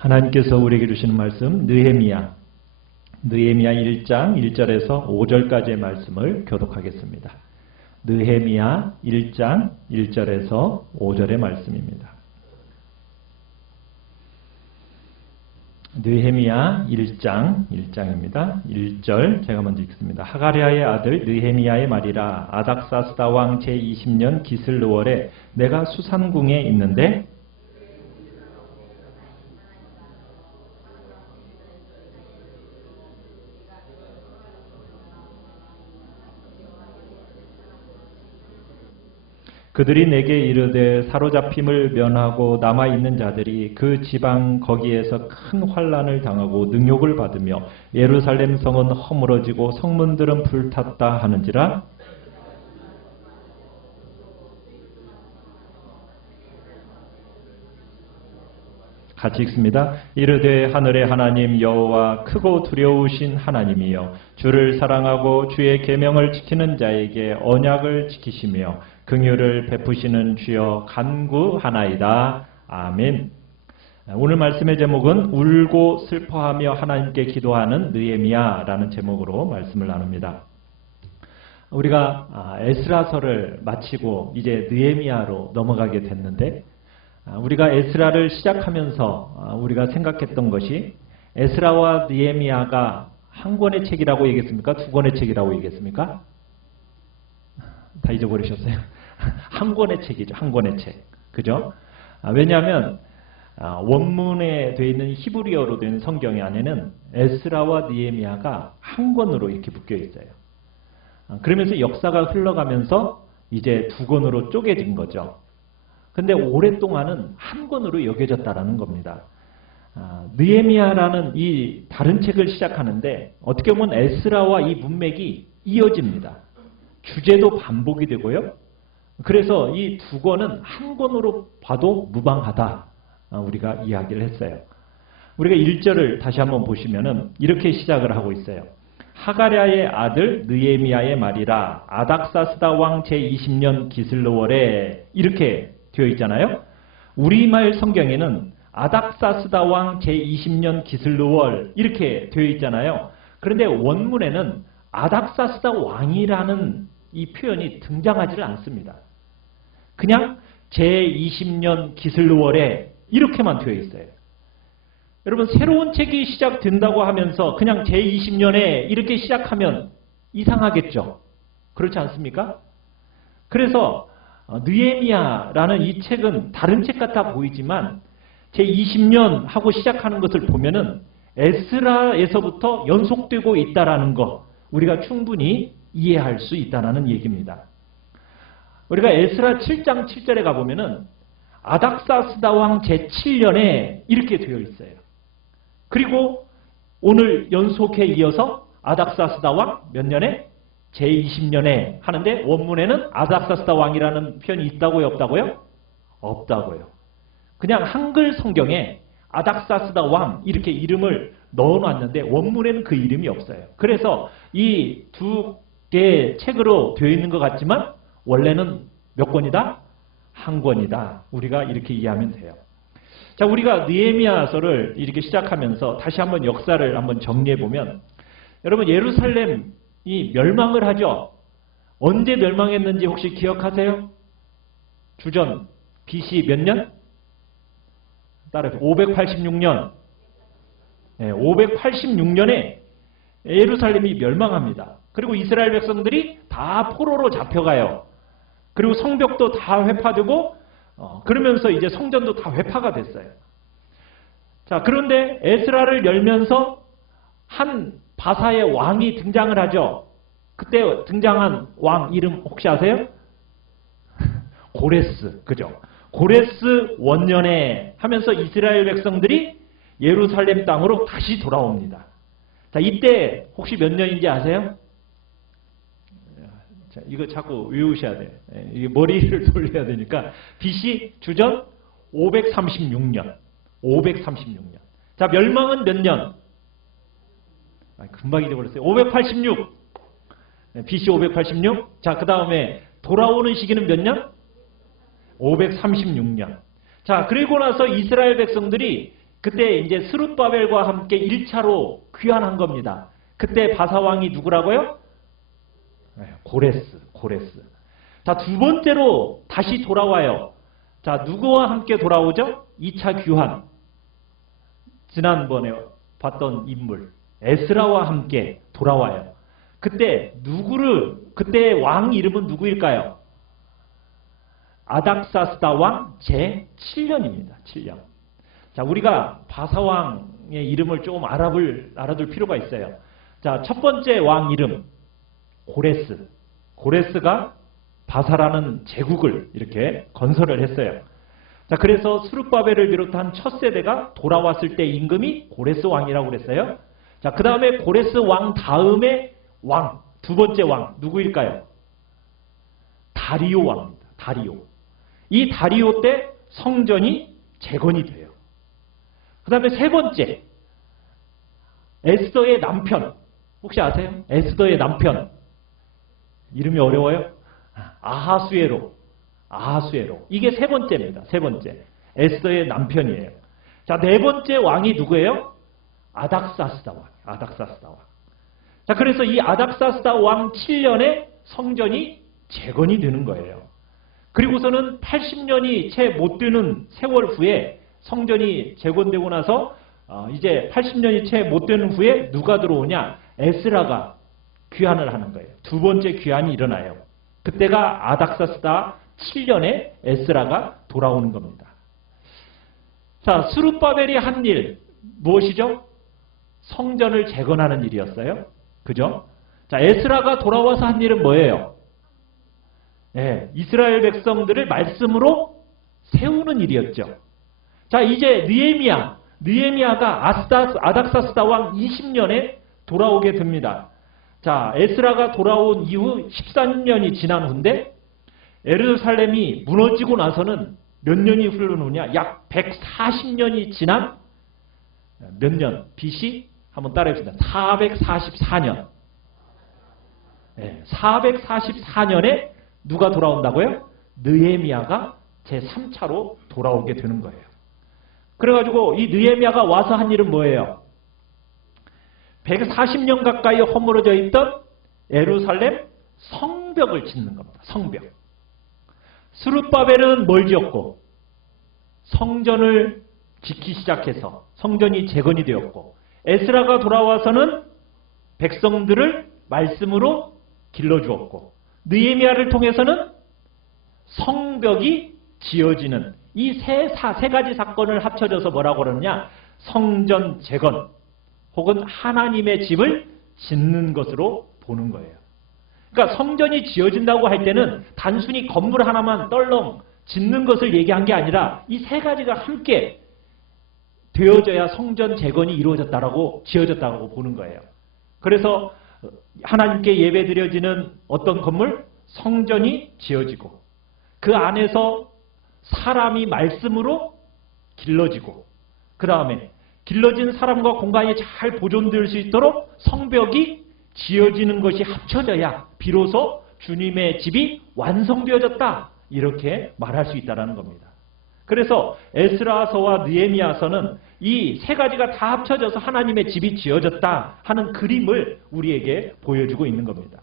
하나님께서 우리에게 주시는 말씀 느헤미야 1장 1절에서 5절까지의 말씀을 교독하겠습니다. 느헤미야 1장 1절에서 5절의 말씀입니다. 느헤미야 1장입니다. 1절 제가 먼저 읽습니다. 하가랴의 아들 느헤미야의 말이라. 아닥사스다 왕 제20년 기슬르월에 내가 수산궁에 있는데 그들이 내게 이르되 사로잡힘을 면하고 남아있는 자들이 그 지방 거기에서 큰 환난을 당하고 능욕을 받으며 예루살렘 성은 허물어지고 성문들은 불탔다 하는지라. 같이 읽습니다. 이르되 하늘의 하나님 여호와 크고 두려우신 하나님이여 주를 사랑하고 주의 계명을 지키는 자에게 언약을 지키시며 긍휼을 베푸시는 주여 간구하나이다. 아멘. 오늘 말씀의 제목은 울고 슬퍼하며 하나님께 기도하는 느헤미야라는 제목으로 말씀을 나눕니다. 우리가 에스라서를 마치고 이제 느헤미야로 넘어가게 됐는데 우리가 에스라를 시작하면서 우리가 생각했던 것이 에스라와 느헤미야가 한 권의 책이라고 얘기했습니까? 두 권의 책이라고 얘기했습니까? 다 잊어버리셨어요? 한 권의 책이죠. 한 권의 책. 그죠? 왜냐하면 원문에 되어 있는 히브리어로 된 성경 안에는 에스라와 느헤미야가 한 권으로 이렇게 묶여 있어요. 그러면서 역사가 흘러가면서 이제 두 권으로 쪼개진 거죠. 근데 오랫동안은 한 권으로 여겨졌다라는 겁니다. 느헤미야라는 이 다른 책을 시작하는데 어떻게 보면 에스라와 이 문맥이 이어집니다. 주제도 반복이 되고요. 그래서 이 두 권은 한 권으로 봐도 무방하다. 우리가 이야기를 했어요. 우리가 1절을 다시 한번 보시면은 이렇게 시작을 하고 있어요. 하가랴의 아들 느헤미야의 말이라. 아닥사스다 왕 제20년 기슬르월에 이렇게 되어 있잖아요. 우리말 성경에는 아닥사스다 왕 제20년 기슬르월 이렇게 되어 있잖아요. 그런데 원문에는 아닥사스다 왕이라는 이 표현이 등장하지를 않습니다. 그냥 제20년 기슬르월에 이렇게만 되어 있어요. 여러분 새로운 책이 시작된다고 하면서 그냥 제20년에 이렇게 시작하면 이상하겠죠. 그렇지 않습니까? 그래서 느헤미야라는 이 책은 다른 책 같아 보이지만 제20년 하고 시작하는 것을 보면은 에스라에서부터 연속되고 있다라는 거 우리가 충분히 이해할 수 있다는 얘기입니다. 우리가 에스라 7장 7절에 가보면은 아닥사스다 왕 제7년에 이렇게 되어 있어요. 그리고 오늘 연속해 이어서 아닥사스다 왕 몇 년에? 제20년에 하는데 원문에는 아닥사스다 왕이라는 표현이 있다고요? 없다고요? 없다고요. 그냥 한글 성경에 아닥사스다 왕 이렇게 이름을 넣어놨는데 원문에는 그 이름이 없어요. 그래서 이 두 개의 책으로 되어 있는 것 같지만 원래는 몇 권이다? 한 권이다. 우리가 이렇게 이해하면 돼요. 자, 우리가 느헤미야서를 이렇게 시작하면서 다시 한번 역사를 한번 정리해보면 여러분 예루살렘이 멸망을 하죠. 언제 멸망했는지 혹시 기억하세요? 주전 BC 몇 년? 따라서 586년. 586년에 예루살렘이 멸망합니다. 그리고 이스라엘 백성들이 다 포로로 잡혀가요. 그리고 성벽도 다 회파되고 그러면서 이제 성전도 다 회파가 됐어요. 자, 그런데 에스라를 열면서 한 바사의 왕이 등장을 하죠. 그때 등장한 왕 이름 혹시 아세요? 고레스. 그죠? 고레스 원년에 하면서 이스라엘 백성들이 예루살렘 땅으로 다시 돌아옵니다. 자, 이때 혹시 몇 년인지 아세요? 자, 이거 자꾸 외우셔야 돼요. 이게 머리를 돌려야 되니까 BC 주전 536년. 536년. 자, 멸망은 몇 년? 금방 잊어버렸어요. 586. BC 586. 자, 그 다음에 돌아오는 시기는 몇 년? 536년. 자, 그리고 나서 이스라엘 백성들이 그때 이제 스룹바벨과 함께 1차로 귀환한 겁니다. 그때 바사왕이 누구라고요? 고레스. 자, 두 번째로 다시 돌아와요. 자, 누구와 함께 돌아오죠? 2차 귀환. 지난번에 봤던 인물 에스라와 함께 돌아와요. 그때 그때 왕 이름은 누구일까요? 아닥사스다 왕 제7년입니다. 7년. 자, 우리가 바사왕의 이름을 조금 알아둘 필요가 있어요. 자, 첫 번째 왕 이름 고레스. 고레스가 바사라는 제국을 이렇게 건설을 했어요. 자, 그래서 스룹바벨을 비롯한 첫 세대가 돌아왔을 때 임금이 고레스 왕이라고 그랬어요. 자, 그 다음에 고레스 왕 다음에 왕, 두 번째 왕 누구일까요? 다리오 왕입니다. 다리오. 이 다리오 때 성전이 재건이 돼요. 그 다음에 세 번째 에스더의 남편. 혹시 아세요? 에스더의 남편. 이름이 어려워요? 아하수에로. 이게 세 번째입니다. 세 번째. 에스더의 남편이에요. 자, 네 번째 왕이 누구예요? 아닥사스다 왕. 자, 그래서 이 아닥사스다 왕 7년에 성전이 재건이 되는 거예요. 그리고서는 80년이 채 못 되는 세월 후에 성전이 재건되고 나서 이제 80년이 채 못 되는 후에 누가 들어오냐? 에스라가 귀환을 하는 거예요. 두 번째 귀환이 일어나요. 그때가 아닥사스다 7년에 에스라가 돌아오는 겁니다. 자, 스룹바벨이 한 일 무엇이죠? 성전을 재건하는 일이었어요. 그죠? 자, 에스라가 돌아와서 한 일은 뭐예요? 네, 이스라엘 백성들을 말씀으로 세우는 일이었죠. 자, 이제 느헤미야가 아닥사스다 왕 20년에 돌아오게 됩니다. 자, 에스라가 돌아온 이후 13년이 지난 후인데 예루살렘이 무너지고 나서는 몇 년이 흐른 후냐? 약 140년이 지난 몇 년? BC? 한번 따라해봅시다. 444년. 네, 444년에 누가 돌아온다고요? 느헤미야가 제3차로 돌아오게 되는 거예요. 그래가지고 이 느헤미야가 와서 한 일은 뭐예요? 140년 가까이 허물어져 있던 예루살렘 성벽을 짓는 겁니다. 성벽. 스룹바벨은 뭘 지었고? 성전을 짓기 시작해서 성전이 재건이 되었고, 에스라가 돌아와서는 백성들을 말씀으로 길러주었고, 느헤미야를 통해서는 성벽이 지어지는 이 세 가지 사건을 합쳐져서 뭐라고 그러느냐? 성전 재건 혹은 하나님의 집을 짓는 것으로 보는 거예요. 그러니까 성전이 지어진다고 할 때는 단순히 건물 하나만 떨렁 짓는 것을 얘기한 게 아니라 이 세 가지가 함께 되어져야 성전 재건이 지어졌다고 보는 거예요. 그래서 하나님께 예배드려지는 어떤 건물? 성전이 지어지고 그 안에서 사람이 말씀으로 길러지고 그 다음에 길러진 사람과 공간이 잘 보존될 수 있도록 성벽이 지어지는 것이 합쳐져야 비로소 주님의 집이 완성되어졌다. 이렇게 말할 수 있다는 겁니다. 그래서 에스라서와 느헤미야서는 이 세 가지가 다 합쳐져서 하나님의 집이 지어졌다 하는 그림을 우리에게 보여주고 있는 겁니다.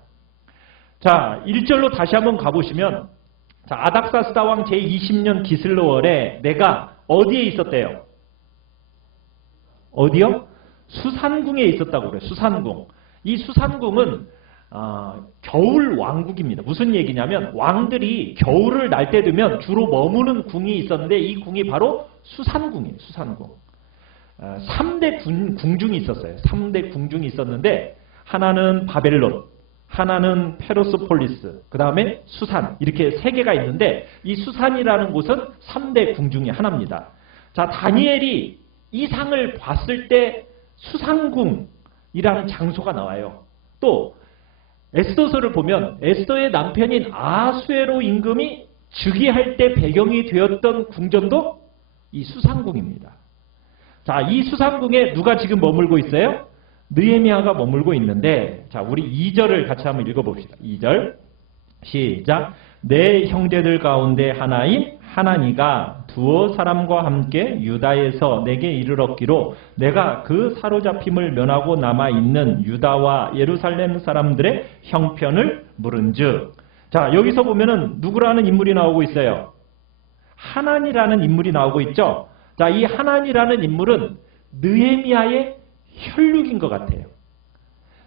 자, 1절로 다시 한번 가보시면, 자, 아닥사스다 왕 제20년 기슬로월에 내가 어디에 있었대요? 어디요? 수산궁에 있었다고 그래요. 수산궁. 이 수산궁은 겨울 왕국입니다. 무슨 얘기냐면 왕들이 겨울을 날 때 되면 주로 머무는 궁이 있었는데 이 궁이 바로 수산궁이에요. 수산궁. 3대 궁중이 있었어요. 3대 궁중이 있었는데 하나는 바벨론, 하나는 페르세폴리스, 그 다음에 수산, 이렇게 3개가 있는데 이 수산이라는 곳은 3대 궁중의 하나입니다. 자, 다니엘이 이 상을 봤을 때 수산궁이라는 장소가 나와요. 또 에스더서를 보면 에스더의 남편인 아수에로 임금이 즉위할 때 배경이 되었던 궁전도 이 수산궁입니다. 자, 이 수산궁에 누가 지금 머물고 있어요? 느헤미야가 머물고 있는데, 자, 우리 2절을 같이 한번 읽어봅시다. 2절. 시작. 내 형제들 가운데 하나인 하나니가 두어 사람과 함께 유다에서 내게 이르렀기로 내가 그 사로잡힘을 면하고 남아있는 유다와 예루살렘 사람들의 형편을 물은즉. 자, 여기서 보면은 누구라는 인물이 나오고 있어요? 하난이라는 인물이 나오고 있죠. 자, 이 하난이라는 인물은 느헤미야의 혈육인 것 같아요.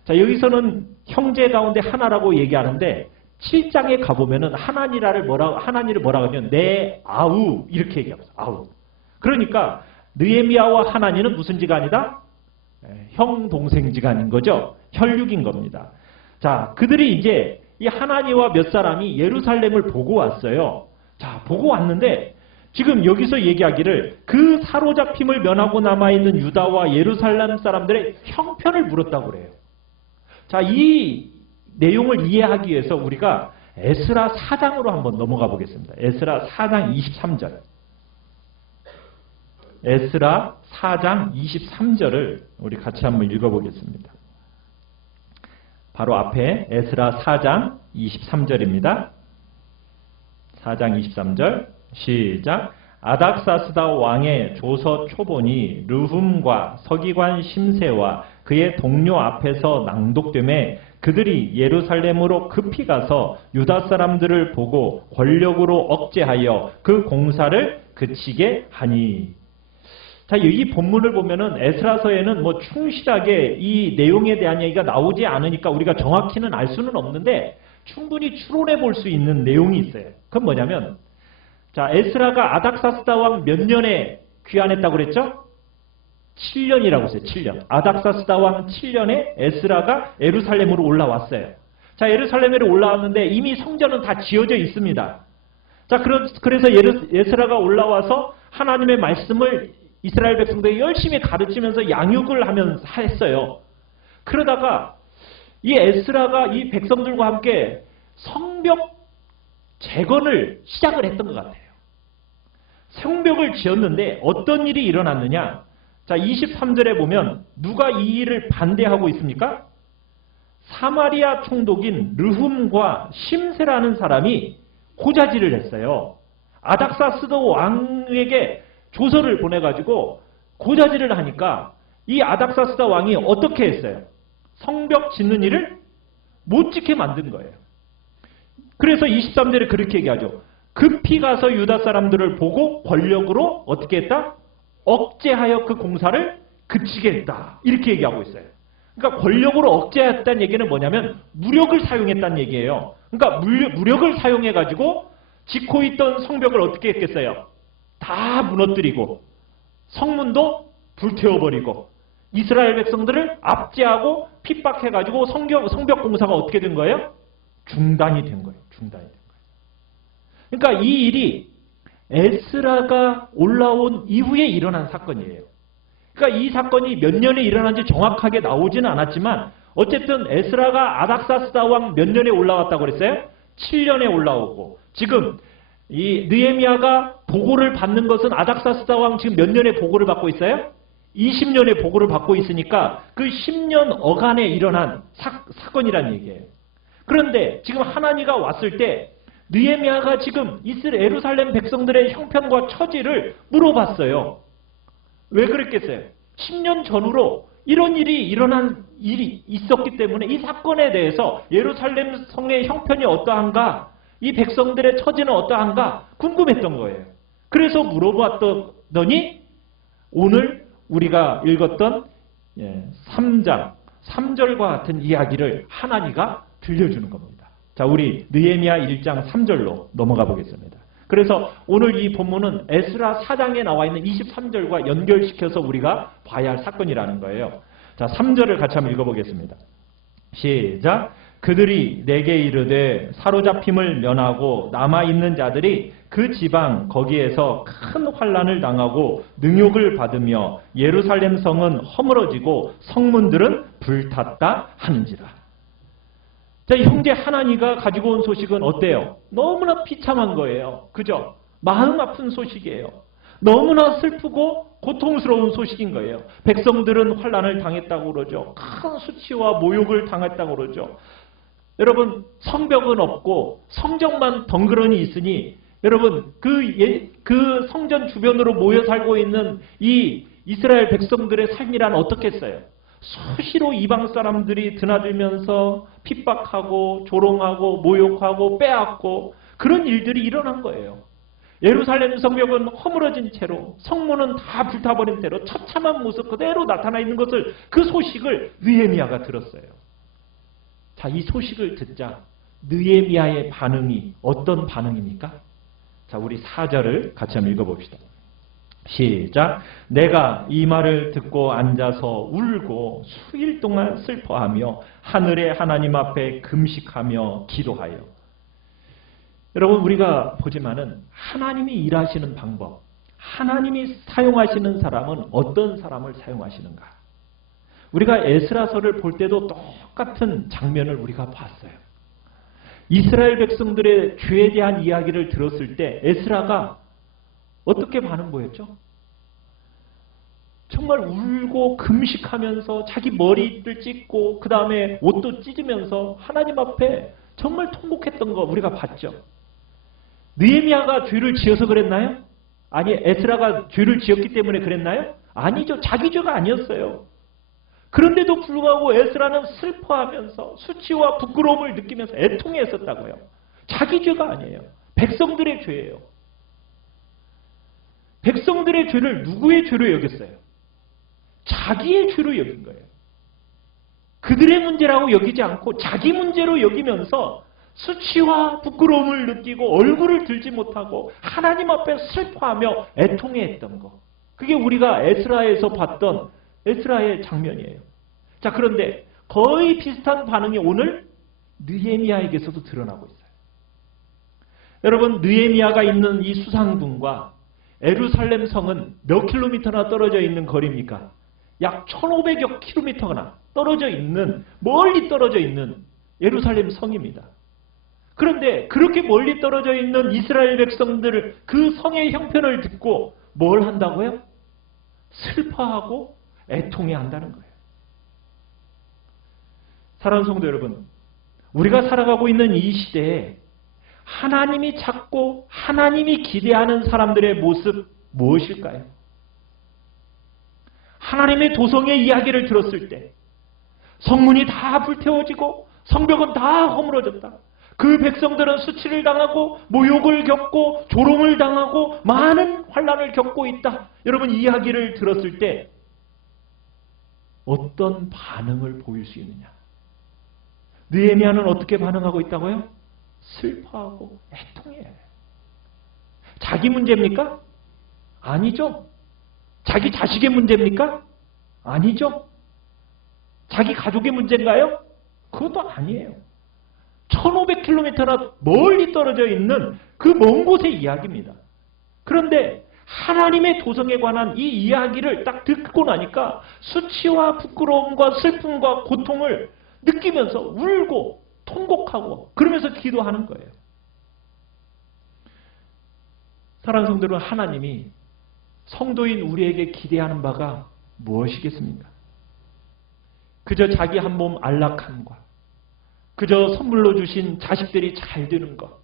자, 여기서는 형제 가운데 하나라고 얘기하는데 7장에 가보면은 하나니를 뭐라고 하면 내 아우 이렇게 얘기합니다. 아우. 그러니까 느헤미야와 하나니는 무슨 지간이다? 형 동생 지간인 거죠. 혈육인 겁니다. 자, 그들이 이제 이 하나니와 몇 사람이 예루살렘을 보고 왔어요. 자, 보고 왔는데 지금 여기서 얘기하기를 그 사로잡힘을 면하고 남아있는 유다와 예루살렘 사람들의 형편을 물었다고 그래요. 자, 이 내용을 이해하기 위해서 우리가 에스라 4장으로 한번 넘어가 보겠습니다. 에스라 4장 23절. 에스라 4장 23절을 우리 같이 한번 읽어보겠습니다. 바로 앞에 에스라 4장 23절입니다. 4장 23절 시작. 아닥사스다 왕의 조서 초본이 르훔과 서기관 심세와 그의 동료 앞에서 낭독되매 그들이 예루살렘으로 급히 가서 유다 사람들을 보고 권력으로 억제하여 그 공사를 그치게 하니. 자, 이 본문을 보면은 에스라서에는 뭐 충실하게 이 내용에 대한 얘기가 나오지 않으니까 우리가 정확히는 알 수는 없는데 충분히 추론해 볼 수 있는 내용이 있어요. 그건 뭐냐면, 자, 에스라가 아닥사스다 왕 몇 년에 귀환했다고 그랬죠? 7년이라고 했어요. 7년. 아닥사스다 왕 7년에 에스라가 예루살렘으로 올라왔어요. 자, 예루살렘으로 올라왔는데 이미 성전은 다 지어져 있습니다. 자, 그래서 에스라가 올라와서 하나님의 말씀을 이스라엘 백성들이 열심히 가르치면서 양육을 하면서 했어요. 그러다가 이 에스라가 이 백성들과 함께 성벽 재건을 시작을 했던 것 같아요. 성벽을 지었는데 어떤 일이 일어났느냐? 자, 23절에 보면 누가 이 일을 반대하고 있습니까? 사마리아 총독인 르훔과 심세라는 사람이 고자질을 했어요. 아닥사스다 왕에게 조서를 보내가지고 고자질을 하니까 이 아닥사스다 왕이 어떻게 했어요? 성벽 짓는 일을 못 짓게 만든 거예요. 그래서 23절에 그렇게 얘기하죠. 급히 가서 유다 사람들을 보고 권력으로 어떻게 했다? 억제하여 그 공사를 그치게 했다. 이렇게 얘기하고 있어요. 그러니까 권력으로 억제했다는 얘기는 뭐냐면 무력을 사용했다는 얘기예요. 그러니까 무력을 사용해가지고 짓고 있던 성벽을 어떻게 했겠어요? 다 무너뜨리고 성문도 불태워버리고 이스라엘 백성들을 압제하고 핍박해가지고 성벽 공사가 어떻게 된 거예요? 중단이 된 거예요. 중단이 된 거예요. 그러니까 이 일이 에스라가 올라온 이후에 일어난 사건이에요. 그러니까 이 사건이 몇 년에 일어난지 정확하게 나오지는 않았지만 어쨌든 에스라가 아닥사스다 왕 몇 년에 올라왔다고 그랬어요? 7년에 올라오고 지금 이 느헤미야가 보고를 받는 것은 아닥사스다 왕 지금 몇 년에 보고를 받고 있어요? 20년에 보고를 받고 있으니까 그 10년 어간에 일어난 사건이라는 얘기예요. 그런데 지금 하나니가 왔을 때 느헤미야가 지금 예루살렘 백성들의 형편과 처지를 물어봤어요. 왜 그랬겠어요? 10년 전으로 이런 일이 일어난 일이 있었기 때문에 이 사건에 대해서 예루살렘 성의 형편이 어떠한가, 이 백성들의 처지는 어떠한가 궁금했던 거예요. 그래서 물어봤더니 오늘 우리가 읽었던 3장 3절과 같은 이야기를 하나니가 들려주는 겁니다. 자, 우리 느헤미야 1장 3절로 넘어가 보겠습니다. 그래서 오늘 이 본문은 에스라 4장에 나와 있는 23절과 연결시켜서 우리가 봐야 할 사건이라는 거예요. 자, 3절을 같이 한번 읽어보겠습니다. 시작. 그들이 내게 이르되 사로잡힘을 면하고 남아있는 자들이 그 지방 거기에서 큰 환난을 당하고 능욕을 받으며 예루살렘 성은 허물어지고 성문들은 불탔다 하는지라. 자, 형제 하나니가 가지고 온 소식은 어때요? 너무나 비참한 거예요. 그죠? 마음 아픈 소식이에요. 너무나 슬프고 고통스러운 소식인 거예요. 백성들은 환난을 당했다고 그러죠. 큰 수치와 모욕을 당했다고 그러죠. 여러분 성벽은 없고 성전만 덩그러니 있으니 여러분 그 성전 주변으로 모여 살고 있는 이 이스라엘 백성들의 삶이란 어떻겠어요? 수시로 이방 사람들이 드나들면서 핍박하고 조롱하고 모욕하고 빼앗고 그런 일들이 일어난 거예요. 예루살렘 성벽은 허물어진 채로 성문은 다 불타버린 채로 처참한 모습 그대로 나타나 있는 것을 그 소식을 느헤미야가 들었어요. 자, 이 소식을 듣자 느헤미야의 반응이 어떤 반응입니까? 자, 우리 4절을 같이 한번 읽어봅시다. 시작. 내가 이 말을 듣고 앉아서 울고 수일 동안 슬퍼하며 하늘의 하나님 앞에 금식하며 기도하여. 여러분 우리가 보지만은 하나님이 일하시는 방법, 하나님이 사용하시는 사람은 어떤 사람을 사용하시는가? 우리가 에스라서를 볼 때도 똑같은 장면을 우리가 봤어요. 이스라엘 백성들의 죄에 대한 이야기를 들었을 때 에스라가 어떻게 반응 보였죠? 정말 울고 금식하면서 자기 머리를 찢고 그 다음에 옷도 찢으면서 하나님 앞에 정말 통곡했던 거 우리가 봤죠. 느헤미야가 죄를 지어서 그랬나요? 아니, 에스라가 죄를 지었기 때문에 그랬나요? 아니죠. 자기 죄가 아니었어요. 그런데도 불구하고 에스라는 슬퍼하면서 수치와 부끄러움을 느끼면서 애통했었다고요. 자기 죄가 아니에요. 백성들의 죄예요. 백성들의 죄를 누구의 죄로 여겼어요? 자기의 죄로 여긴 거예요. 그들의 문제라고 여기지 않고 자기 문제로 여기면서 수치와 부끄러움을 느끼고 얼굴을 들지 못하고 하나님 앞에 슬퍼하며 애통해했던 거. 그게 우리가 에스라에서 봤던 에스라의 장면이에요. 자, 그런데 거의 비슷한 반응이 오늘 느헤미야에게서도 드러나고 있어요. 여러분, 느헤미야가 있는 이 수상궁과 예루살렘 성은 몇 킬로미터나 떨어져 있는 거리입니까? 약 1500여 킬로미터나 떨어져 있는, 멀리 떨어져 있는 예루살렘 성입니다. 그런데 그렇게 멀리 떨어져 있는 이스라엘 백성들 그 성의 형편을 듣고 뭘 한다고요? 슬퍼하고 애통해 한다는 거예요. 사랑하는 성도 여러분, 우리가 살아가고 있는 이 시대에 하나님이 찾고 하나님이 기대하는 사람들의 모습 무엇일까요? 하나님의 도성의 이야기를 들었을 때 성문이 다 불태워지고 성벽은 다 허물어졌다. 그 백성들은 수치를 당하고 모욕을 겪고 조롱을 당하고 많은 환난을 겪고 있다. 여러분, 이 이야기를 들었을 때 어떤 반응을 보일 수 있느냐? 느헤미야는 어떻게 반응하고 있다고요? 슬퍼하고 애통해. 자기 문제입니까? 아니죠. 자기 자식의 문제입니까? 아니죠. 자기 가족의 문제인가요? 그것도 아니에요. 1500km나 멀리 떨어져 있는 그 먼 곳의 이야기입니다. 그런데 하나님의 도성에 관한 이 이야기를 딱 듣고 나니까 수치와 부끄러움과 슬픔과 고통을 느끼면서 울고 통곡하고 그러면서 기도하는 거예요. 사랑하는 성도 여러분, 하나님이 성도인 우리에게 기대하는 바가 무엇이겠습니까? 그저 자기 한 몸 안락함과 그저 선물로 주신 자식들이 잘 되는 것,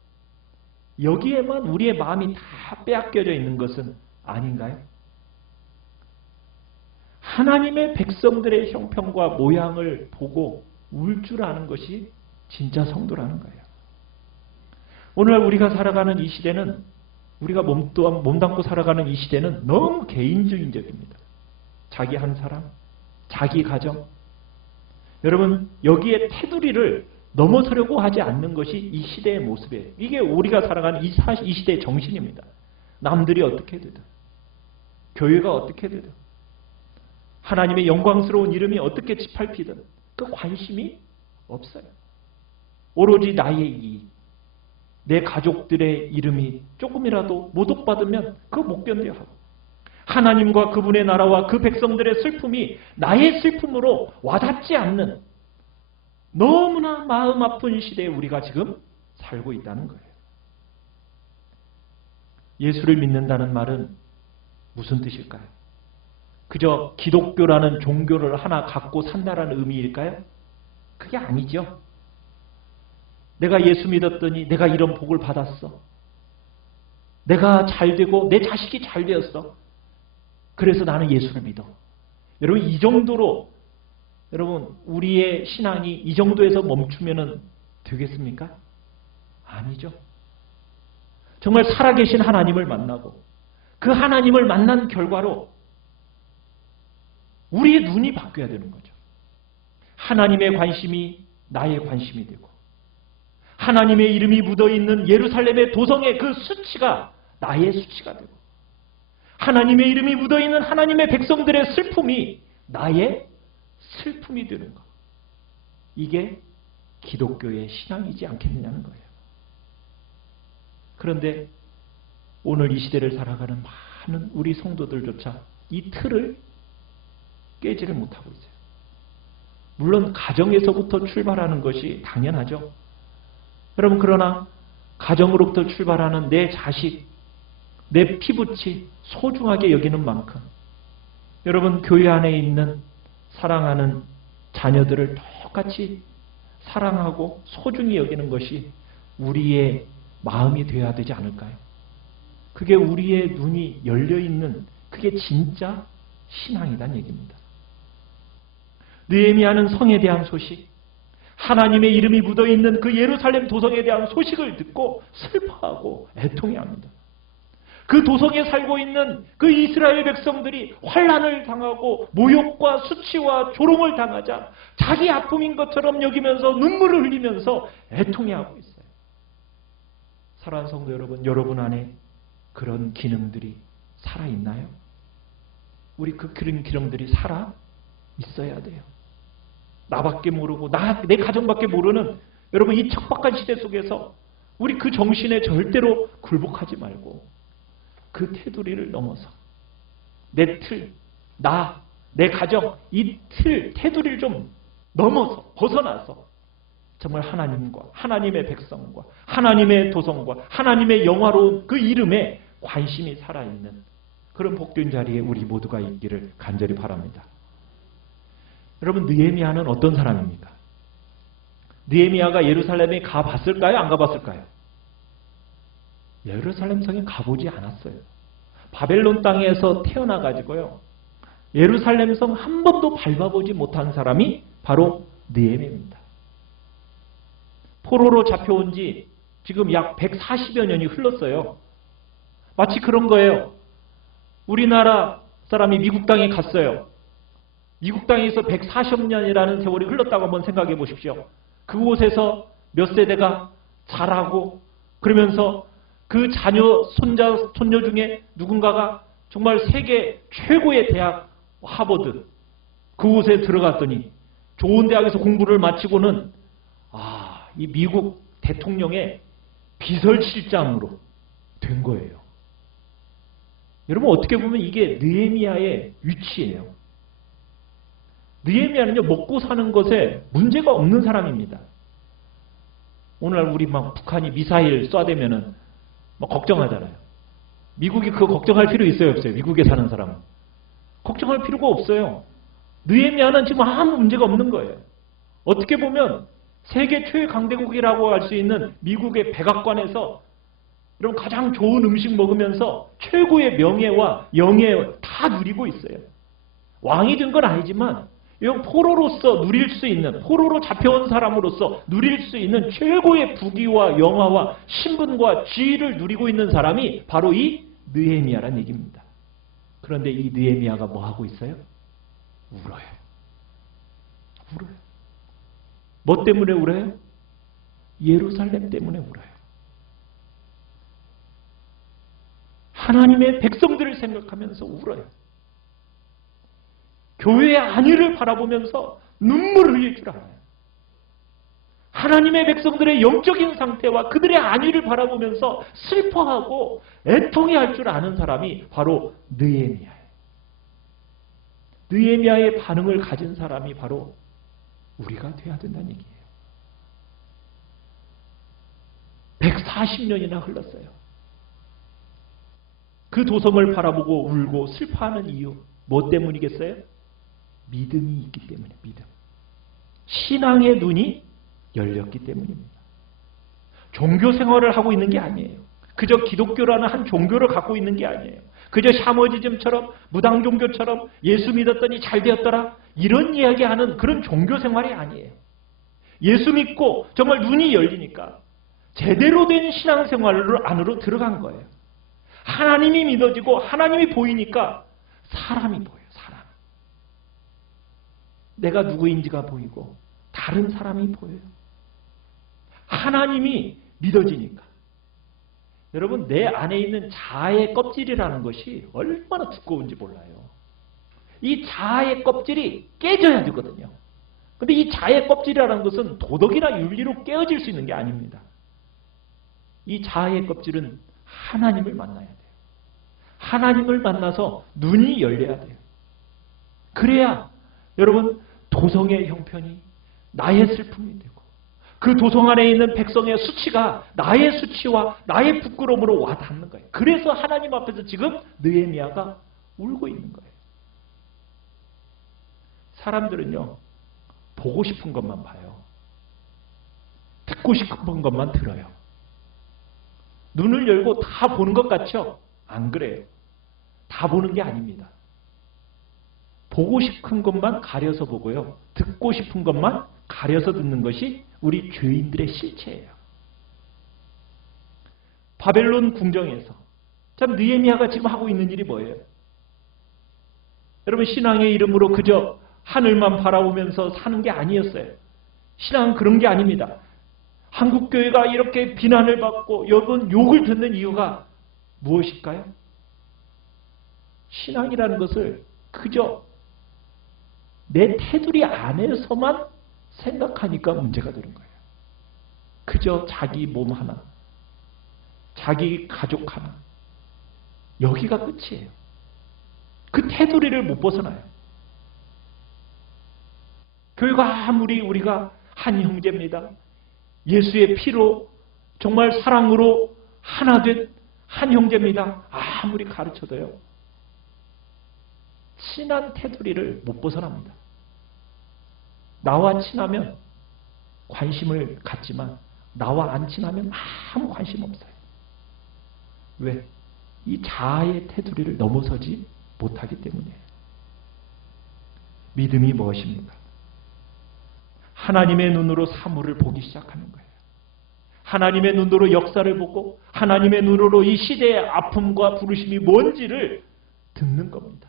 여기에만 우리의 마음이 다 빼앗겨져 있는 것은 아닌가요? 하나님의 백성들의 형편과 모양을 보고 울 줄 아는 것이 진짜 성도라는 거예요. 오늘날 우리가 살아가는 이 시대는, 우리가 몸담고 살아가는 이 시대는 너무 개인주의적입니다. 자기 한 사람, 자기 가정. 여러분, 여기에 테두리를 넘어서려고 하지 않는 것이 이 시대의 모습이에요. 이게 우리가 살아가는 이 시대의 정신입니다. 남들이 어떻게 되든, 교회가 어떻게 되든, 하나님의 영광스러운 이름이 어떻게 짓밟히든 그 관심이 없어요. 오로지 나의 이익, 내 가족들의 이름이 조금이라도 모독받으면 그거 못 견뎌 하고, 하나님과 그분의 나라와 그 백성들의 슬픔이 나의 슬픔으로 와닿지 않는 너무나 마음 아픈 시대에 우리가 지금 살고 있다는 거예요. 예수를 믿는다는 말은 무슨 뜻일까요? 그저 기독교라는 종교를 하나 갖고 산다라는 의미일까요? 그게 아니죠. 내가 예수 믿었더니 내가 이런 복을 받았어. 내가 잘 되고 내 자식이 잘 되었어. 그래서 나는 예수를 믿어. 여러분 이 정도로 여러분 우리의 신앙이 이 정도에서 멈추면 되겠습니까? 아니죠. 정말 살아계신 하나님을 만나고 그 하나님을 만난 결과로 우리의 눈이 바뀌어야 되는 거죠. 하나님의 관심이 나의 관심이 되고 하나님의 이름이 묻어있는 예루살렘의 도성의 그 수치가 나의 수치가 되고 하나님의 이름이 묻어있는 하나님의 백성들의 슬픔이 나의 슬픔이 되는 것. 이게 기독교의 신앙이지 않겠느냐는 거예요. 그런데 오늘 이 시대를 살아가는 많은 우리 성도들조차 이 틀을 깨지를 못하고 있어요. 물론 가정에서부터 출발하는 것이 당연하죠. 여러분 그러나 가정으로부터 출발하는 내 자식, 내 피부치 소중하게 여기는 만큼 여러분 교회 안에 있는 사랑하는 자녀들을 똑같이 사랑하고 소중히 여기는 것이 우리의 마음이 되어야 되지 않을까요? 그게 우리의 눈이 열려있는 그게 진짜 신앙이란 얘기입니다. 느헤미야는 성에 대한 소식, 하나님의 이름이 묻어있는 그 예루살렘 도성에 대한 소식을 듣고 슬퍼하고 애통해합니다. 그 도성에 살고 있는 그 이스라엘 백성들이 환난을 당하고 모욕과 수치와 조롱을 당하자 자기 아픔인 것처럼 여기면서 눈물을 흘리면서 애통해하고 있어요. 사랑하는 성도 여러분, 여러분 안에 그런 기능들이 살아있나요? 우리 그런 기능들이 살아 있어야 돼요. 나밖에 모르고 내 가정밖에 모르는 여러분 이 척박한 시대 속에서 우리 그 정신에 절대로 굴복하지 말고 그 테두리를 넘어서 내 틀, 내 가정 이 틀, 테두리를 좀 넘어서 벗어나서 정말 하나님과 하나님의 백성과 하나님의 도성과 하나님의 영화로운 그 이름에 관심이 살아있는 그런 복된 자리에 우리 모두가 있기를 간절히 바랍니다. 여러분 느헤미야는 어떤 사람입니까? 느헤미야가 예루살렘에 가봤을까요? 안 가봤을까요? 예루살렘 성에 가보지 않았어요. 바벨론 땅에서 태어나가지고요. 예루살렘 성 한 번도 밟아보지 못한 사람이 바로 느헤미야입니다. 포로로 잡혀온 지 지금 약 140여 년이 흘렀어요. 마치 그런 거예요. 우리나라 사람이 미국 땅에 갔어요. 미국 땅에서 140년이라는 세월이 흘렀다고 한번 생각해 보십시오. 그곳에서 몇 세대가 자라고 그러면서 그 자녀, 손녀 중에 누군가가 정말 세계 최고의 대학 하버드 그곳에 들어갔더니 좋은 대학에서 공부를 마치고는 이 미국 대통령의 비서실장으로 된 거예요. 여러분 어떻게 보면 이게 느헤미야의 위치예요. 느헤미야는요 먹고 사는 것에 문제가 없는 사람입니다. 오늘날 우리 막 북한이 미사일 쏴대면은 막 걱정하잖아요. 미국이 그거 걱정할 필요 있어요, 없어요? 미국에 사는 사람은 걱정할 필요가 없어요. 느헤미야는 지금 아무 문제가 없는 거예요. 어떻게 보면 세계 최강대국이라고 할 수 있는 미국의 백악관에서 여러분 가장 좋은 음식 먹으면서 최고의 명예와 영예 다 누리고 있어요. 왕이 된 건 아니지만 포로로서 누릴 수 있는, 포로로 잡혀온 사람으로서 누릴 수 있는 최고의 부귀와 영화와 신분과 지위를 누리고 있는 사람이 바로 이 느헤미야란 얘기입니다. 그런데 이 느헤미야가 뭐 하고 있어요? 울어요. 울어요. 뭐 때문에 울어요? 예루살렘 때문에 울어요. 하나님의 백성들을 생각하면서 울어요. 교회의 안위를 바라보면서 눈물을 흘릴 줄 알아요. 하나님의 백성들의 영적인 상태와 그들의 안위를 바라보면서 슬퍼하고 애통해할 줄 아는 사람이 바로 느헤미야예요. 느헤미야의 반응을 가진 사람이 바로 우리가 돼야 된다는 얘기예요. 140년이나 흘렀어요. 그 도성을 바라보고 울고 슬퍼하는 이유 뭐 때문이겠어요? 믿음이 있기 때문에 믿음. 신앙의 눈이 열렸기 때문입니다. 종교 생활을 하고 있는 게 아니에요. 그저 기독교라는 한 종교를 갖고 있는 게 아니에요. 그저 샤머니즘처럼 무당 종교처럼 예수 믿었더니 잘 되었더라 이런 이야기하는 그런 종교 생활이 아니에요. 예수 믿고 정말 눈이 열리니까 제대로 된 신앙생활로 안으로 들어간 거예요. 하나님이 믿어지고 하나님이 보이니까 사람이 보여요. 사람. 내가 누구인지가 보이고 다른 사람이 보여요. 하나님이 믿어지니까. 여러분 내 안에 있는 자아의 껍질이라는 것이 얼마나 두꺼운지 몰라요. 이 자아의 껍질이 깨져야 되거든요. 근데 이 자아의 껍질이라는 것은 도덕이나 윤리로 깨어질 수 있는 게 아닙니다. 이 자아의 껍질은 하나님을 만나야 돼요. 하나님을 만나서 눈이 열려야 돼요. 그래야 여러분 도성의 형편이 나의 슬픔이 되고 그 도성 안에 있는 백성의 수치가 나의 수치와 나의 부끄러움으로 와닿는 거예요. 그래서 하나님 앞에서 지금 느헤미야가 울고 있는 거예요. 사람들은요. 보고 싶은 것만 봐요. 듣고 싶은 것만 들어요. 눈을 열고 다 보는 것 같죠? 안 그래요. 다 보는 게 아닙니다. 보고 싶은 것만 가려서 보고요. 듣고 싶은 것만 가려서 듣는 것이 우리 죄인들의 실체예요. 바벨론 궁정에서 참 느헤미야가 지금 하고 있는 일이 뭐예요? 여러분 신앙의 이름으로 그저 하늘만 바라보면서 사는 게 아니었어요. 신앙은 그런 게 아닙니다. 한국교회가 이렇게 비난을 받고 여러분 욕을 듣는 이유가 무엇일까요? 신앙이라는 것을 그저 내 테두리 안에서만 생각하니까 문제가 되는 거예요. 그저 자기 몸 하나, 자기 가족 하나, 여기가 끝이에요. 그 테두리를 못 벗어나요. 교회가 아무리 우리가 한 형제입니다. 예수의 피로 정말 사랑으로 하나 된 한 형제입니다. 아무리 가르쳐도요. 친한 테두리를 못 벗어납니다. 나와 친하면 관심을 갖지만 나와 안 친하면 아무 관심 없어요. 왜? 이 자아의 테두리를 넘어서지 못하기 때문이에요. 믿음이 무엇입니까? 하나님의 눈으로 사물을 보기 시작하는 거예요. 하나님의 눈으로 역사를 보고 하나님의 눈으로 이 시대의 아픔과 부르심이 뭔지를 듣는 겁니다.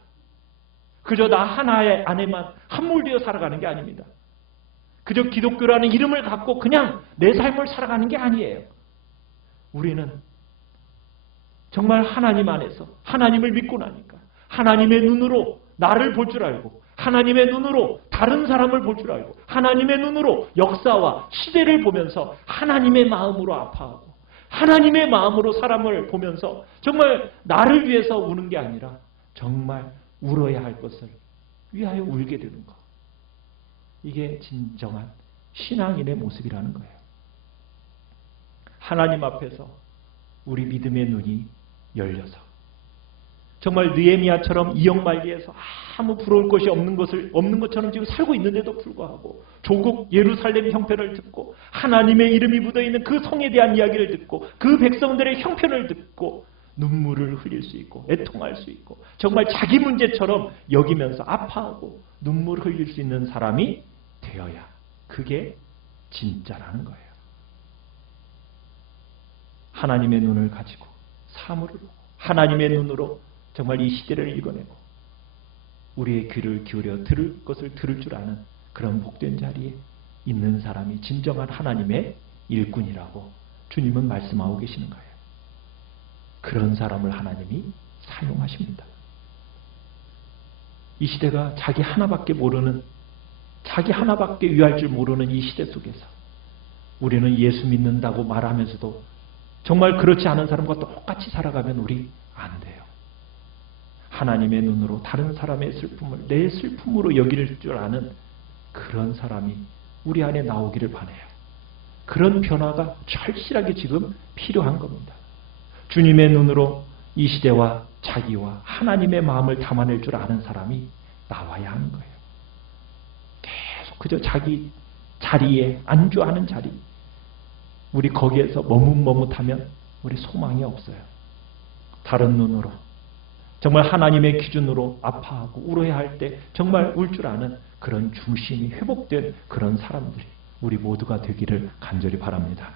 그저 나 하나의 안에만 함몰되어 살아가는 게 아닙니다. 그저 기독교라는 이름을 갖고 그냥 내 삶을 살아가는 게 아니에요. 우리는 정말 하나님 안에서 하나님을 믿고 나니까 하나님의 눈으로 나를 볼 줄 알고 하나님의 눈으로 다른 사람을 볼 줄 알고 하나님의 눈으로 역사와 시대를 보면서 하나님의 마음으로 아파하고 하나님의 마음으로 사람을 보면서 정말 나를 위해서 우는 게 아니라 정말 울어야 할 것을 위하여 울게 되는 것. 이게 진정한 신앙인의 모습이라는 거예요. 하나님 앞에서 우리 믿음의 눈이 열려서 정말 느헤미야처럼 이역말기에서 아무 부러울 것이 없는 것처럼 지금 살고 있는데도 불구하고 조국 예루살렘 형편을 듣고 하나님의 이름이 묻어있는 그 성에 대한 이야기를 듣고 그 백성들의 형편을 듣고 눈물을 흘릴 수 있고 애통할 수 있고 정말 자기 문제처럼 여기면서 아파하고 눈물을 흘릴 수 있는 사람이 되어야 그게 진짜라는 거예요. 하나님의 눈을 가지고 사물을 보고 하나님의 눈으로 정말 이 시대를 읽어내고 우리의 귀를 기울여 들을 것을 들을 줄 아는 그런 복된 자리에 있는 사람이 진정한 하나님의 일꾼이라고 주님은 말씀하고 계시는 거예요. 그런 사람을 하나님이 사용하십니다. 이 시대가 자기 하나밖에 위할 줄 모르는 이 시대 속에서 우리는 예수 믿는다고 말하면서도 정말 그렇지 않은 사람과 똑같이 살아가면 우리 안 돼요. 하나님의 눈으로 다른 사람의 슬픔을 내 슬픔으로 여길 줄 아는 그런 사람이 우리 안에 나오기를 바라요. 그런 변화가 절실하게 지금 필요한 겁니다. 주님의 눈으로 이 시대와 자기와 하나님의 마음을 담아낼 줄 아는 사람이 나와야 하는 거예요. 계속 그저 자기 자리에 안주하는 자리, 우리 거기에서 머뭇머뭇하면 우리 소망이 없어요. 다른 눈으로, 정말 하나님의 기준으로 아파하고 울어야 할 때 정말 울 줄 아는 그런 중심이 회복된 그런 사람들이 우리 모두가 되기를 간절히 바랍니다.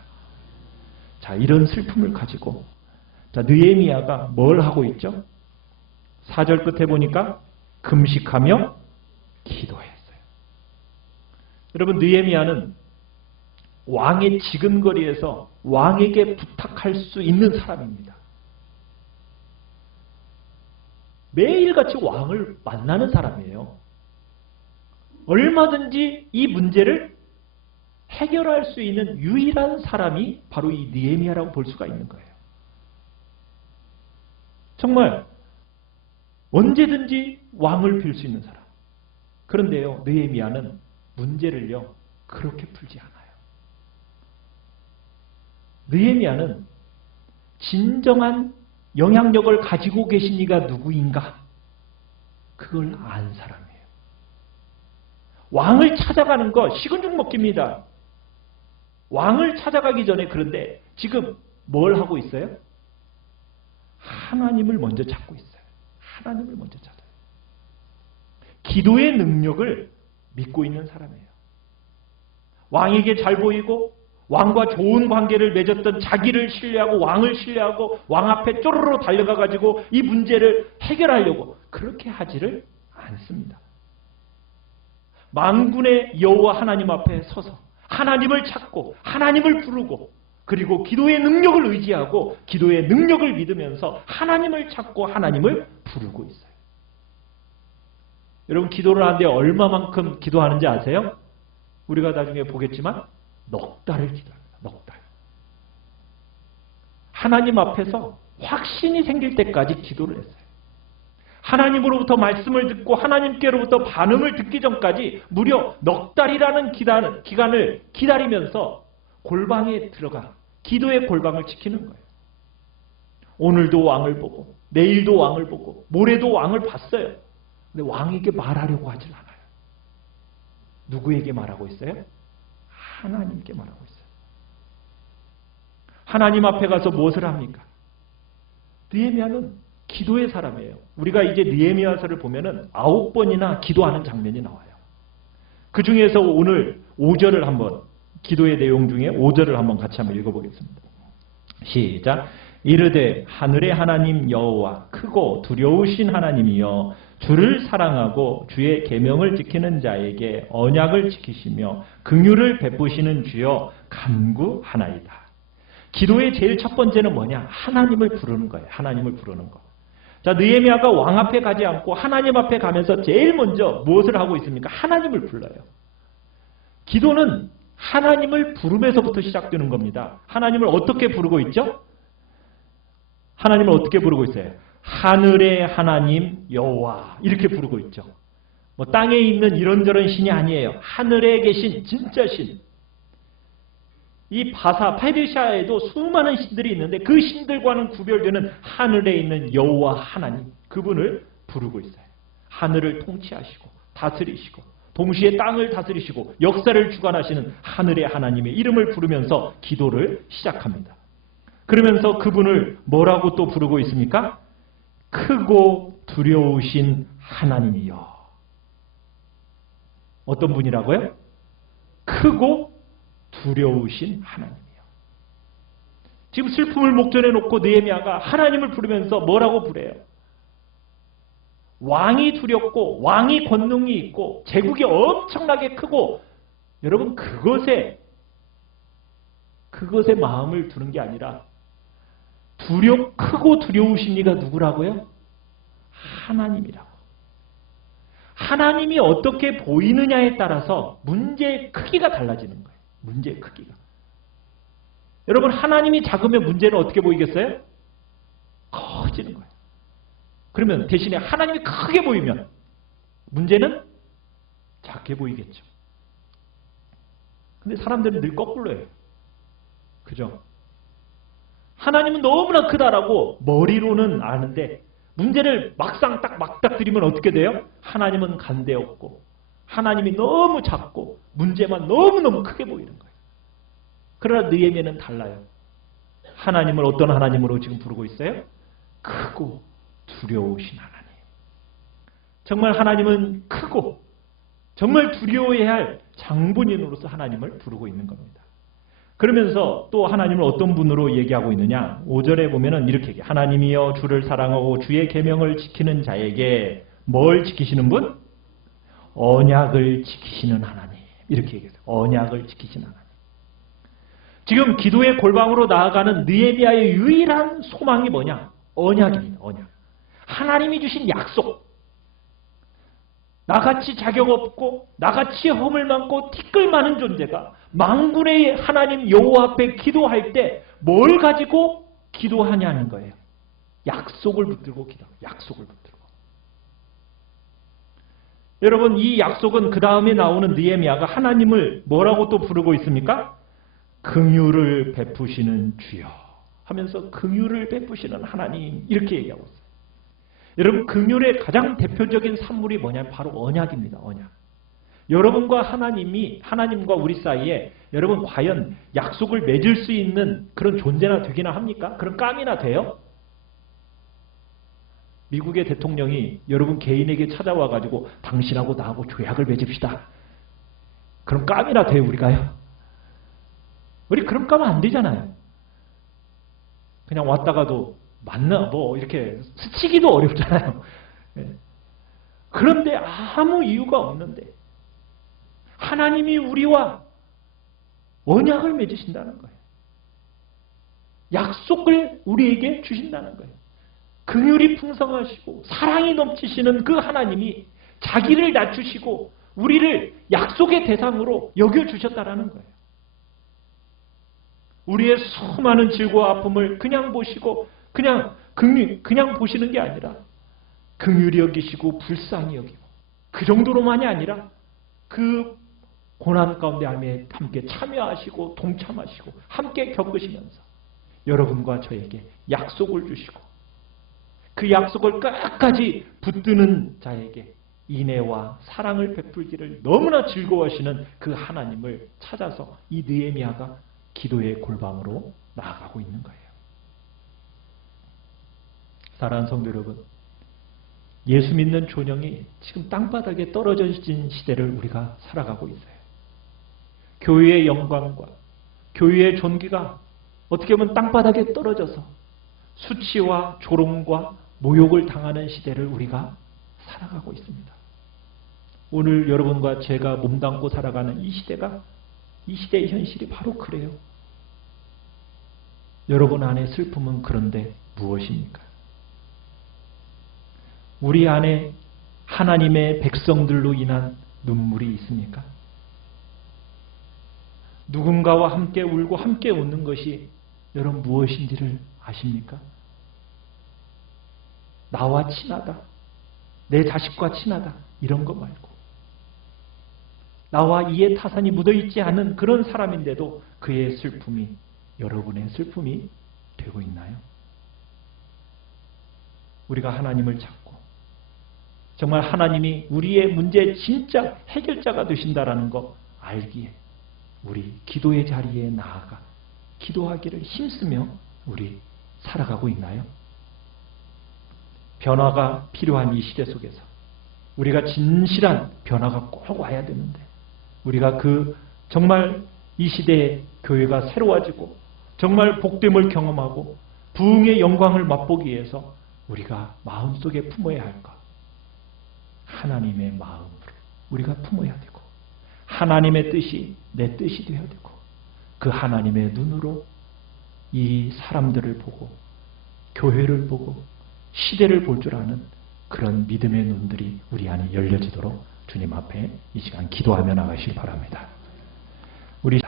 자, 이런 슬픔을 가지고 자, 느헤미야가 뭘 하고 있죠? 4절 끝에 보니까 금식하며 기도했어요. 여러분, 느헤미야는 왕의 지근거리에서 왕에게 부탁할 수 있는 사람입니다. 매일같이 왕을 만나는 사람이에요. 얼마든지 이 문제를 해결할 수 있는 유일한 사람이 바로 이 느헤미야라고 볼 수가 있는 거예요. 정말 언제든지 왕을 빌 수 있는 사람. 그런데요, 느헤미야는 문제를요 그렇게 풀지 않아요. 느헤미야는 진정한 영향력을 가지고 계신 이가 누구인가? 그걸 안 사람이에요. 왕을 찾아가는 거 식은 죽 먹기입니다. 왕을 찾아가기 전에 그런데 지금 뭘 하고 있어요? 하나님을 먼저 찾고 있어요. 하나님을 먼저 찾아요. 기도의 능력을 믿고 있는 사람이에요. 왕에게 잘 보이고 왕과 좋은 관계를 맺었던 자기를 신뢰하고 왕을 신뢰하고 왕 앞에 쪼르르 달려가 가지고 이 문제를 해결하려고 그렇게 하지를 않습니다. 만군의 여호와 하나님 앞에 서서 하나님을 찾고 하나님을 부르고 그리고 기도의 능력을 의지하고 기도의 능력을 믿으면서 하나님을 찾고 하나님을 부르고 있어요. 여러분, 기도를 하는데 얼마만큼 기도하는지 아세요? 우리가 나중에 보겠지만 넉 달을 기도합니다. 넉 달. 하나님 앞에서 확신이 생길 때까지 기도를 했어요. 하나님으로부터 말씀을 듣고 하나님께로부터 반응을 듣기 전까지 무려 넉 달이라는 기간을 기다리면서 골방에 들어가 기도의 골방을 지키는 거예요. 오늘도 왕을 보고 내일도 왕을 보고 모레도 왕을 봤어요. 근데 왕에게 말하려고 하질 않아요. 누구에게 말하고 있어요? 하나님께 말하고 있어요. 하나님 앞에 가서 무엇을 합니까? 느헤미야는 기도의 사람이에요. 우리가 이제 느헤미야서를 보면은 9번이나 기도하는 장면이 나와요. 그 중에서 오늘 5절을 한번, 기도의 내용 중에 5절을 한번 같이 한번 읽어보겠습니다. 시작. 이르되 하늘의 하나님 여호와 크고 두려우신 하나님이여 주를 사랑하고 주의 계명을 지키는 자에게 언약을 지키시며 긍휼을 베푸시는 주여 간구하나이다. 기도의 제일 첫 번째는 뭐냐? 하나님을 부르는 거예요. 하나님을 부르는 거. 자, 느헤미야가 왕 앞에 가지 않고 하나님 앞에 가면서 제일 먼저 무엇을 하고 있습니까? 하나님을 불러요. 기도는 하나님을 부르면서부터 시작되는 겁니다. 하나님을 어떻게 부르고 있죠? 하나님을 어떻게 부르고 있어요? 하늘의 하나님 여호와 이렇게 부르고 있죠. 뭐 땅에 있는 이런저런 신이 아니에요. 하늘에 계신 진짜 신. 이 페르시아에도 수많은 신들이 있는데 그 신들과는 구별되는 하늘에 있는 여호와 하나님, 그분을 부르고 있어요. 하늘을 통치하시고 다스리시고 동시에 땅을 다스리시고 역사를 주관하시는 하늘의 하나님의 이름을 부르면서 기도를 시작합니다. 그러면서 그분을 뭐라고 또 부르고 있습니까? 크고 두려우신 하나님이여. 어떤 분이라고요? 크고 두려우신 하나님이요. 지금 슬픔을 목전에 놓고 느헤미야가 하나님을 부르면서 뭐라고 부르요? 왕이 두렵고 왕이 권능이 있고 제국이 엄청나게 크고, 여러분 그것에 마음을 두는 게 아니라 크고 두려우신 이가 누구라고요? 하나님이라고. 하나님이 어떻게 보이느냐에 따라서 문제의 크기가 달라지는 거예요. 문제의 크기가. 여러분, 하나님이 작으면 문제는 어떻게 보이겠어요? 커지는 거예요. 그러면 대신에 하나님이 크게 보이면 문제는 작게 보이겠죠. 근데 사람들은 늘 거꾸로 해요. 그죠? 하나님은 너무나 크다라고 머리로는 아는데 문제를 막상 딱 맞닥뜨리면 어떻게 돼요? 하나님은 간대 없고 하나님이 너무 작고 문제만 너무너무 크게 보이는 거예요. 그러나 느헤미야는 달라요. 하나님을 어떤 하나님으로 지금 부르고 있어요? 크고 두려우신 하나님. 정말 하나님은 크고 정말 두려워해야 할 장본인으로서 하나님을 부르고 있는 겁니다. 그러면서 또 하나님을 어떤 분으로 얘기하고 있느냐? 5절에 보면은 이렇게 얘기해요. 하나님이여 주를 사랑하고 주의 계명을 지키는 자에게 뭘 지키시는 분? 언약을 지키시는 하나님. 이렇게 얘기해요. 언약을 지키시는 하나님. 지금 기도의 골방으로 나아가는 느헤미야의 유일한 소망이 뭐냐? 언약입니다. 언약. 하나님이 주신 약속. 나같이 자격 없고 나같이 허물 많고 티끌 많은 존재가 만군의 하나님 여호와 앞에 기도할 때 뭘 가지고 기도하냐는 거예요. 약속을 붙들고 기도하고 약속을 붙들고. 여러분 이 약속은 그 다음에 나오는 느헤미야가 하나님을 뭐라고 또 부르고 있습니까? 긍휼을 베푸시는 주여 하면서 긍휼을 베푸시는 하나님 이렇게 얘기하고 있어요. 여러분 긍휼의 가장 대표적인 산물이 뭐냐면 바로 언약입니다. 언약. 여러분과 하나님과 우리 사이에 여러분 과연 약속을 맺을 수 있는 그런 존재나 되기나 합니까? 그런 깜이나 돼요? 미국의 대통령이 여러분 개인에게 찾아와 가지고 당신하고 나하고 조약을 맺읍시다. 그럼 깜이나 돼요 우리가요? 우리 그런 깜은 안 되잖아요. 그냥 왔다가도 이렇게 스치기도 어렵잖아요. 그런데 아무 이유가 없는데 하나님이 우리와 언약을 맺으신다는 거예요. 약속을 우리에게 주신다는 거예요. 긍휼이 풍성하시고 사랑이 넘치시는 그 하나님이 자기를 낮추시고 우리를 약속의 대상으로 여겨주셨다는 거예요. 우리의 수많은 질고와 아픔을 그냥 보시고 그냥 보시는 게 아니라 긍휼히 여기시고 불쌍히 여기고 그 정도로만이 아니라 그 고난 가운데 함께 참여하시고 동참하시고 함께 겪으시면서 여러분과 저에게 약속을 주시고 그 약속을 끝까지 붙드는 자에게 인애와 사랑을 베풀기를 너무나 즐거워하시는 그 하나님을 찾아서 이 느헤미야가 기도의 골방으로 나아가고 있는 거예요. 사랑하는 성도 여러분, 예수 믿는 존영이 지금 땅바닥에 떨어진 시대를 우리가 살아가고 있어요. 교회의 영광과 교회의 존귀가 어떻게 보면 땅바닥에 떨어져서 수치와 조롱과 모욕을 당하는 시대를 우리가 살아가고 있습니다. 오늘 여러분과 제가 몸담고 살아가는 이 시대의 현실이 바로 그래요. 여러분 안에 슬픔은 그런데 무엇입니까? 우리 안에 하나님의 백성들로 인한 눈물이 있습니까? 누군가와 함께 울고 함께 웃는 것이 여러분 무엇인지를 아십니까? 나와 친하다. 내 자식과 친하다. 이런 거 말고. 나와 이해 타산이 묻어있지 않은 그런 사람인데도 그의 슬픔이 여러분의 슬픔이 되고 있나요? 우리가 하나님을 찾고 정말 하나님이 우리의 문제의 진짜 해결자가 되신다라는 거 알기에 우리 기도의 자리에 나아가 기도하기를 힘쓰며 우리 살아가고 있나요? 변화가 필요한 이 시대 속에서 우리가 진실한 변화가 꼭 와야 되는데 우리가 정말 이 시대의 교회가 새로워지고 정말 복됨을 경험하고 부흥의 영광을 맛보기 위해서 우리가 마음속에 품어야 할 것. 하나님의 마음으로 우리가 품어야 되고 하나님의 뜻이 내 뜻이 되어야 되고 그 하나님의 눈으로 이 사람들을 보고 교회를 보고 시대를 볼 줄 아는 그런 믿음의 눈들이 우리 안에 열려지도록 주님 앞에 이 시간 기도하며 나가시기 바랍니다. 우리